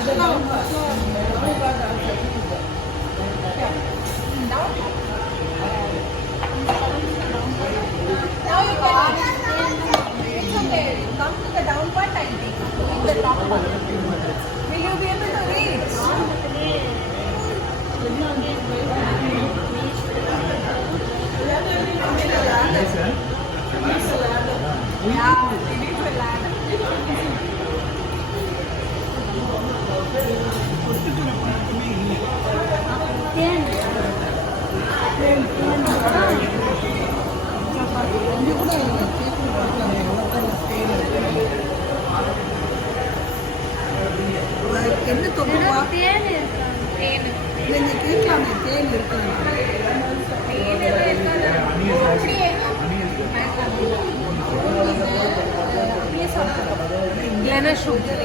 Now you can. It's okay. Come to the down part and take the top part. Will you be able to reach? Yeah, it is a ladder. என்ன தொகுவா தேன் இருக்கா? தேன். நீங்க கேட்கலாமே தேன் இருக்கு தேன் எதுவும் இருக்காது. அப்படியே அப்படியே சாப்பிடுவோம். இல்லைன்னா சுகர்